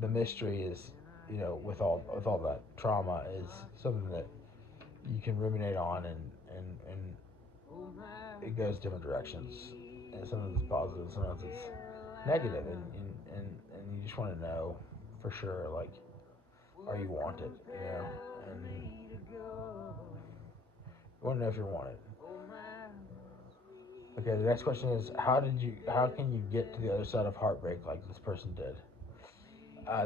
the mystery is, with all that trauma is something that you can ruminate on, and it goes different directions. And sometimes it's positive, sometimes it's negative, and you just want to know for sure, like, are you wanted, and you want to know if you're wanted. Okay, the next question is how can you get to the other side of heartbreak like this person did?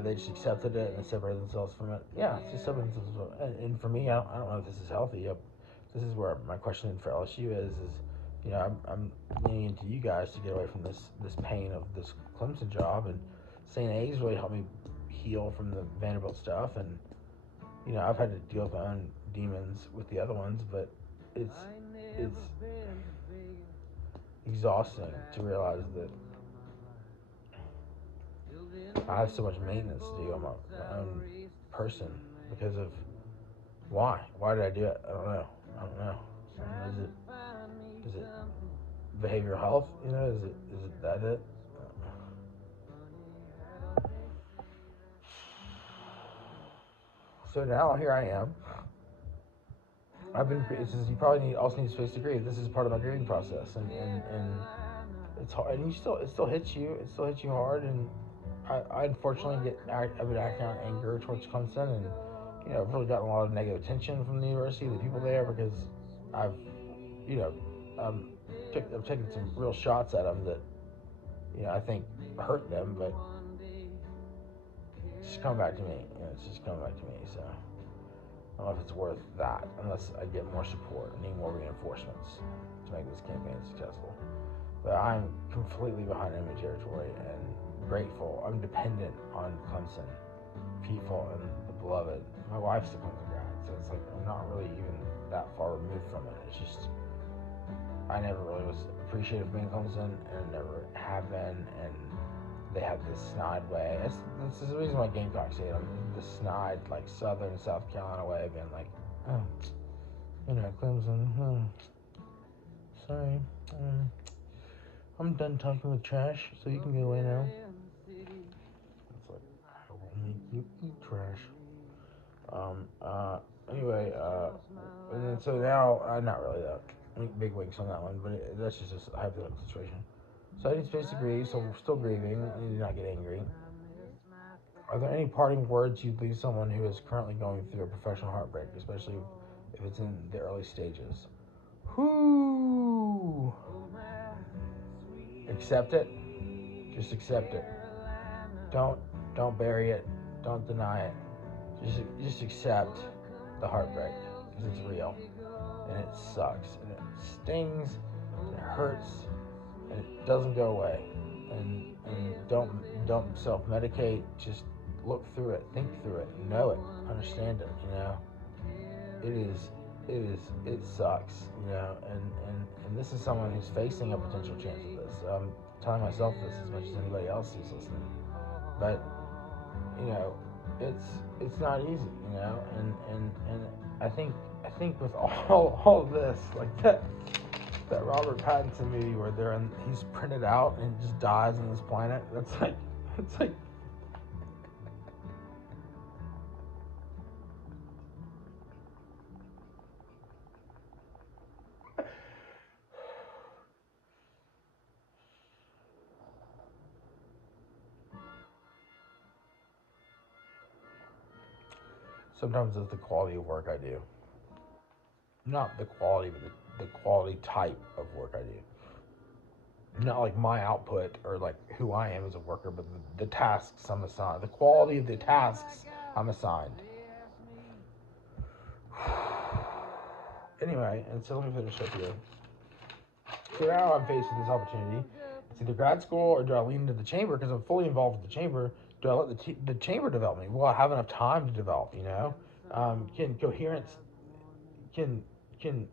They just accepted it and they separated themselves from it. Yeah, it's just separated themselves from it. And for me, I don't know if this is healthy. This is where my question for LSU is I'm leaning into you guys to get away from this pain of this Clemson job, and St. A's really helped me heal from the Vanderbilt stuff, and I've had to deal with my own demons with the other ones, but it's exhausting to realize that I have so much maintenance to do on my own person because of why? Why did I do it? I don't know. Is it behavioral health? Is it that it? So now here I am. I've been. It says you probably also need space to grieve. This is part of my grieving process, and it's hard. And it still hits you. It still hits you hard, and I unfortunately I've been acting out anger towards Clemson, and I've really gotten a lot of negative attention from the university, the people there, because I've you know I've taken some real shots at them that I think hurt them, but it's just coming back to me. It's just coming back to me. So I don't know if it's worth that unless I get more support. I need more reinforcements to make this campaign successful. But I'm completely behind enemy territory and grateful. I'm dependent on Clemson people and the beloved. My wife's a Clemson grad, so it's like I'm not really even that far removed from it. It's just I never really was appreciative of being Clemson, and never have been. And they have this snide way. This is the reason why Gamecocks hate them. The snide, like Southern South Carolina way of being like, oh, Clemson. Sorry. I'm done talking with trash, so you can go away now. It's like, I will make you eat trash. Anyway, and then so now, not really that. Big wigs on that one, but that's just a hypothetical situation. So I need space to grieve, so we're still grieving. I need to not get angry. Are there any parting words you'd leave someone who is currently going through a professional heartbreak, especially if it's in the early stages? Whoo! Accept it. Just accept it. Don't bury it. Don't deny it. Just accept the heartbreak because it's real and it sucks and it stings and it hurts and it doesn't go away. And don't self-medicate. Just look through it, think through it, know it, understand it. It sucks. And this is someone who's facing a potential chance of this. I'm telling myself this as much as anybody else who's listening, but it's not easy, and I think with all of this, like that Robert Pattinson movie where he's printed out and he just dies on this planet. It's like sometimes it's the quality of work I do, not the quality, but the quality type of work I do. Not like my output or like who I am as a worker, but the tasks I'm assigned, the quality of the tasks I'm assigned. Anyway, and so let me finish up here. So now I'm faced with this opportunity. It's either grad school or do I lean into the chamber because I'm fully involved with the chamber. Do I let the chamber develop me? Will I have enough time to develop? Can coherence can can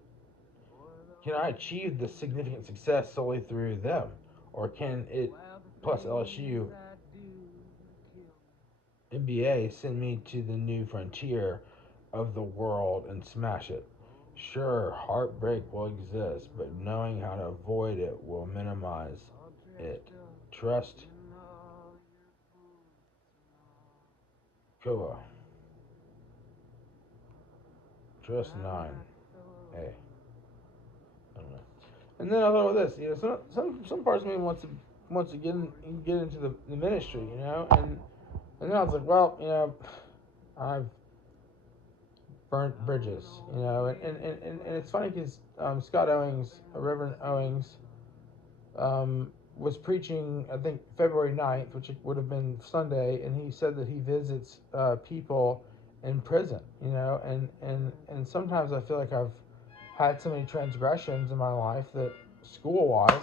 can I achieve the significant success solely through them, or can it plus LSU MBA send me to the new frontier of the world and smash it? Sure, heartbreak will exist, but knowing how to avoid it will minimize it. Trust Koa. Trust 9. Hey. I don't know. And then I thought of this, some parts of me wants to get into the ministry, and then I was like, well, I've burnt bridges, and it's funny because Scott Owings, Reverend Owings, was preaching, I think, February 9th, which would have been Sunday, and he said that he visits people in prison, and sometimes I feel like I've had so many transgressions in my life that school-wise,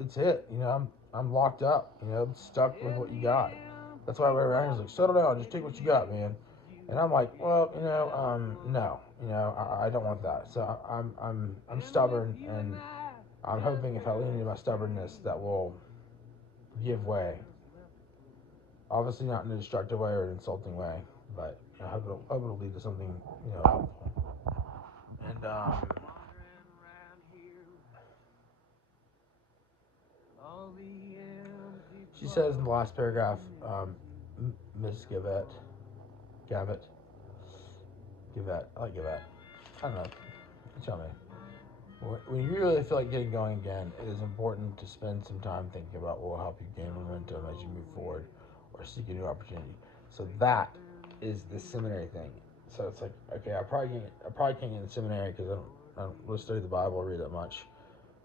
it's it, I'm locked up, stuck with what you got. That's why everybody around here's like, settle down, just take what you got, man. And I'm like, well, no, I don't want that. So I'm stubborn, and I'm hoping if I lean into my stubbornness, that will give way. Obviously, not in a destructive way or an insulting way, but I hope it'll lead to something, helpful. And she says in the last paragraph, Miss Gavette, I like Gavette. I don't know. Tell me. When you really feel like getting going again, it is important to spend some time thinking about what will help you gain momentum as you move forward or seek a new opportunity. So that is the seminary thing. So it's like, okay, I probably can't get in seminary because I don't really study the Bible or read that much.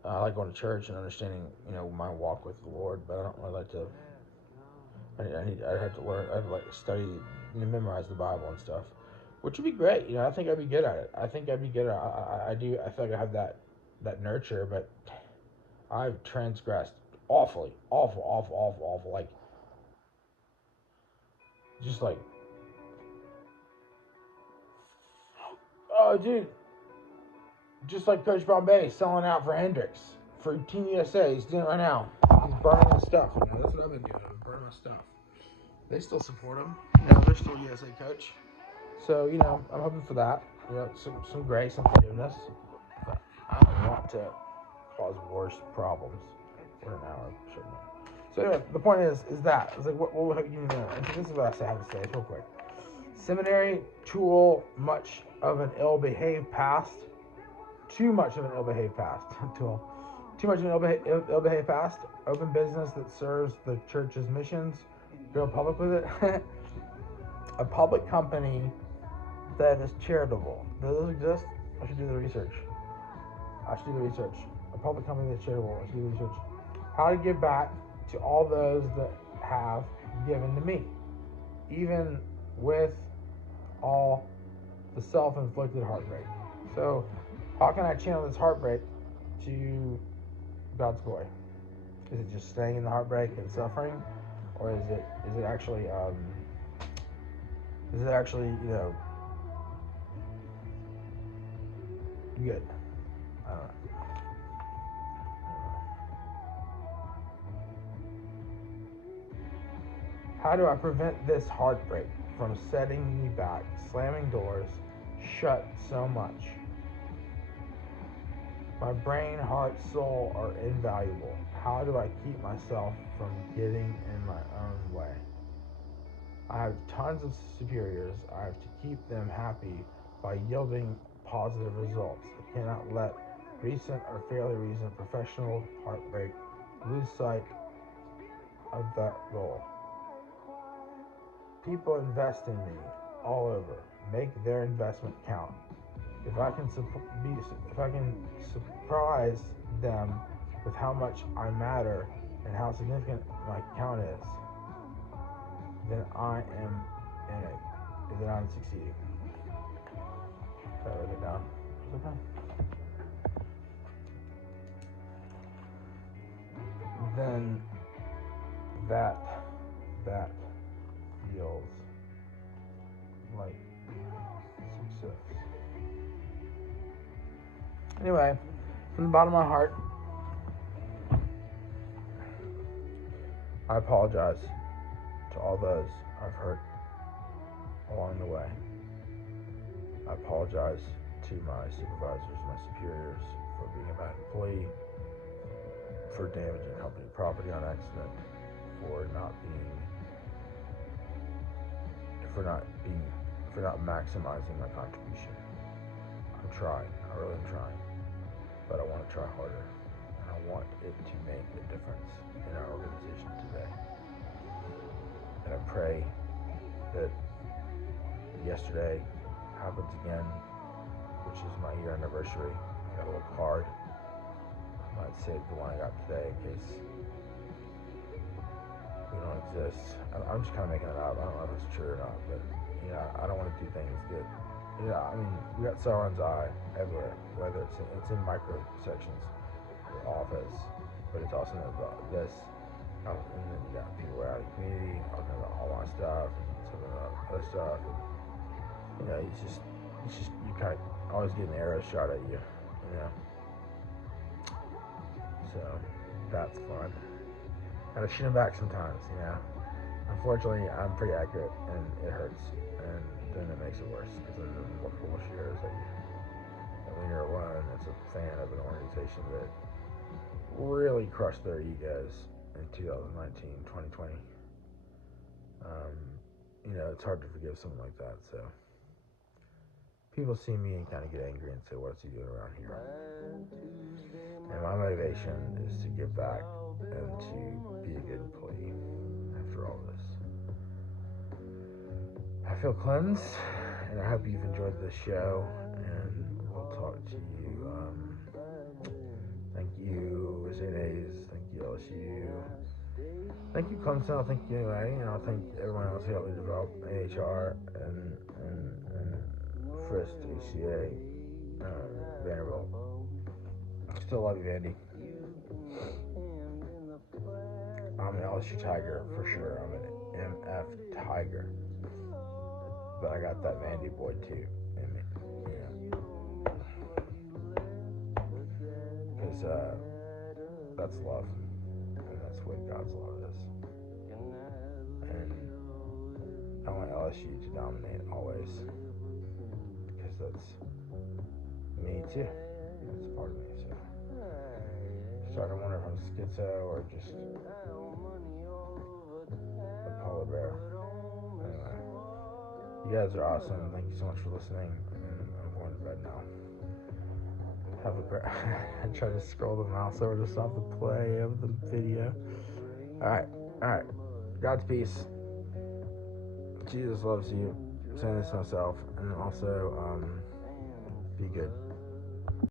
I like going to church and understanding, my walk with the Lord, but I don't really like to. I'd have to learn. I'd like to study, memorize the Bible and stuff, which would be great. I think I'd be good at it. I think I'd be good at it. I do. I feel like I have that nurture, but I've transgressed awfully, awful. Like, just like, oh, dude, just like Coach Bombay selling out for Hendrix for Team USA. He's doing it right now. He's burning his stuff. You know, that's what I've been doing. I'm burning my stuff. They still support him. You know, they're still USA coach. So, you know, I'm hoping for that. You know, some grace, some forgiveness. But I don't want to cause worse problems. We're an hour, shouldn't I? So anyway, the point is that it's like what have you know? And so this is what I have to say. It's real quick. Seminary tool much of an ill-behaved past. Too much of an ill-behaved past. Tool. Too much of an ill-behaved past. Open business that serves the church's missions. Go public with it. A public company that is charitable. Do those exist? I should do the research. A public company that's charitable. I should do the research. How to give back to all those that have given to me, even with all the self-inflicted heartbreak. So, how can I channel this heartbreak to God's glory? Is it just staying in the heartbreak and suffering, or is it actually you know good? I don't know. How do I prevent this heartbreak from setting me back, slamming doors shut so much? My brain, heart, soul are invaluable. How do I keep myself from getting in my own way? I have tons of superiors. I have to keep them happy by yielding positive results. I cannot let recent or fairly recent professional heartbreak lose sight of that goal. People invest in me all over. Make their investment count. If I can surprise them with how much I matter and how significant my count is, then I am in it. Then I'm succeeding. Try to write it down. Okay. Then that feels like success. Anyway, from the bottom of my heart, I apologize to all those I've hurt along the way. I apologize to my supervisors, my superiors, for being a bad employee, for damaging company property on accident, for not maximizing my contribution. I'm trying. I really am trying. But I want to try harder. And I want it to make a difference in our organization today. And I pray that yesterday happens again, which is my year anniversary. I got a little card. I might save the one I got today in case we don't exist. I'm just kind of making it up. I don't know if it's true or not, but you know, I don't want to do things that, yeah, I mean, we got Sauron's eye everywhere, whether it's in micro sections, the office, but it's also about this, and then you got people out of the community talking about all my stuff, and talking about other stuff, and you know, it's just you kind of always getting arrows shot at you, you know. So that's fun. Gotta shoot them back sometimes, you know. Unfortunately, I'm pretty accurate, and it hurts, and then it makes it worse because then the multiple shooters that when you're alone, as a fan of an organization that really crushed their egos in 2019, 2020. You know, it's hard to forgive someone like that. So people see me and kind of get angry and say, "What's he doing around here?" And my motivation is to give back and to be a good employee after all this. I feel cleansed, and I hope you've enjoyed this show, and we'll talk to you. Thank you, St. A's. Thank you, LSU. Thank you, Clemson. Thank you anyway. And I'll thank everyone else who helped me develop AHR and Frist, ACA, Vanderbilt. Still love you, Andy. I'm an LSU Tiger for sure. I'm an MF Tiger. But I got that Vandy boy too in me. Because that's love. And that's what God's love is. And I want LSU to dominate always. Because that's me too. That's part of me. So starting to wonder if I'm schizo or just a polar bear. Anyway, you guys are awesome. Thank you so much for listening. And I'm going to bed now. Have a great. I try to scroll the mouse over to stop the play of the video. Alright. God's peace. Jesus loves you. Saying this to myself. And also, be good.